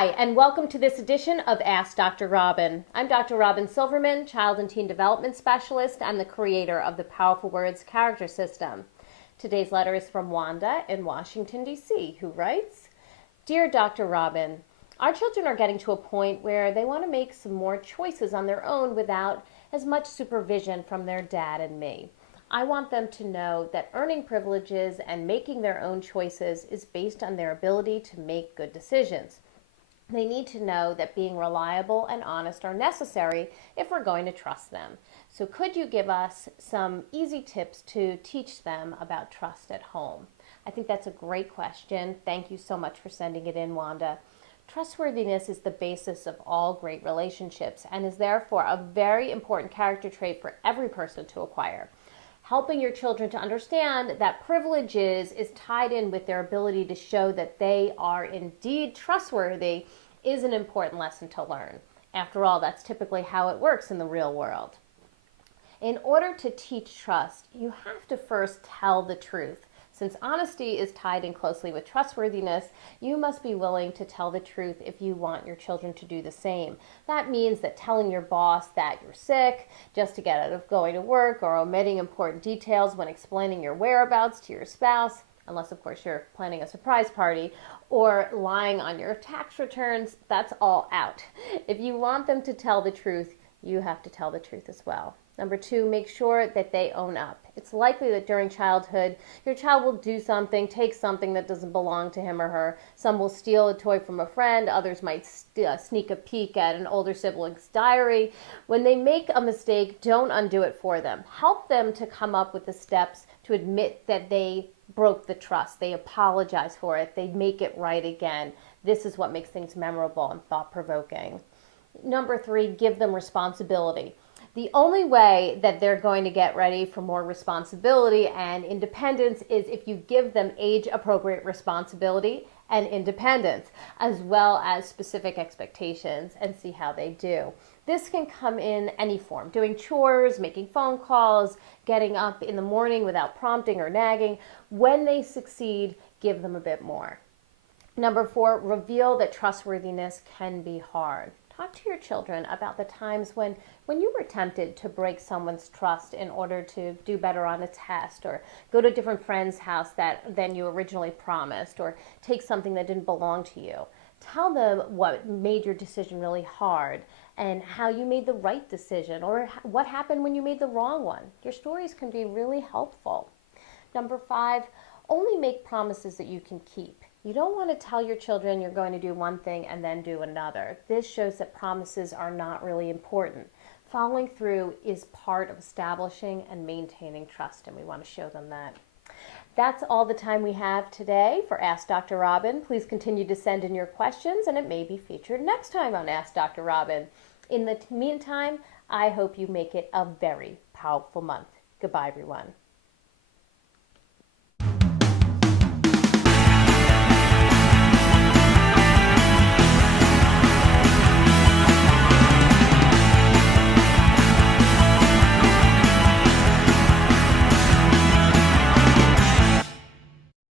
Hi, and welcome to this edition of Ask Dr. Robyn. I'm Dr. Robyn Silverman, Child and Teen Development Specialist and the creator of the Powerful Words Character System. Today's letter is from Wanda in Washington, D.C., who writes, Dear Dr. Robyn, our children are getting to a point where they want to make some more choices on their own without as much supervision from their dad and me. I want them to know that earning privileges and making their own choices is based on their ability to make good decisions. They need to know that being reliable and honest are necessary if we're going to trust them. So could you give us some easy tips to teach them about trust at home? I think that's a great question. Thank you so much for sending it in, Wanda. Trustworthiness is the basis of all great relationships and is therefore a very important character trait for every person to acquire. Helping your children to understand that privileges is tied in with their ability to show that they are indeed trustworthy is an important lesson to learn. After all, that's typically how it works in the real world. In order to teach trust, you have to first tell the truth. Since honesty is tied in closely with trustworthiness, you must be willing to tell the truth if you want your children to do the same. That means that telling your boss that you're sick just to get out of going to work, or omitting important details when explaining your whereabouts to your spouse, unless of course you're planning a surprise party, or lying on your tax returns, that's all out. If you want them to tell the truth, you have to tell the truth as well. Number 2, make sure that they own up. It's likely that during childhood, your child will do something, take something that doesn't belong to him or her. Some will steal a toy from a friend. Others might sneak a peek at an older sibling's diary. When they make a mistake, don't undo it for them. Help them to come up with the steps to admit that they broke the trust. They apologize for it. They make it right again. This is what makes things memorable and thought-provoking. Number 3, give them responsibility. The only way that they're going to get ready for more responsibility and independence is if you give them age-appropriate responsibility and independence, as well as specific expectations, and see how they do. This can come in any form: doing chores, making phone calls, getting up in the morning without prompting or nagging. When they succeed, give them a bit more. Number 4, reveal that trustworthiness can be hard. Talk to your children about the times when you were tempted to break someone's trust in order to do better on a test, or go to a different friend's house than you originally promised, or take something that didn't belong to you. Tell them what made your decision really hard and how you made the right decision, or what happened when you made the wrong one. Your stories can be really helpful. Number 5, only make promises that you can keep. You don't want to tell your children you're going to do one thing and then do another. This shows that promises are not really important. Following through is part of establishing and maintaining trust, and we want to show them that. That's all the time we have today for Ask Dr. Robyn. Please continue to send in your questions, and it may be featured next time on Ask Dr. Robyn. In the meantime, I hope you make it a very powerful month. Goodbye, everyone.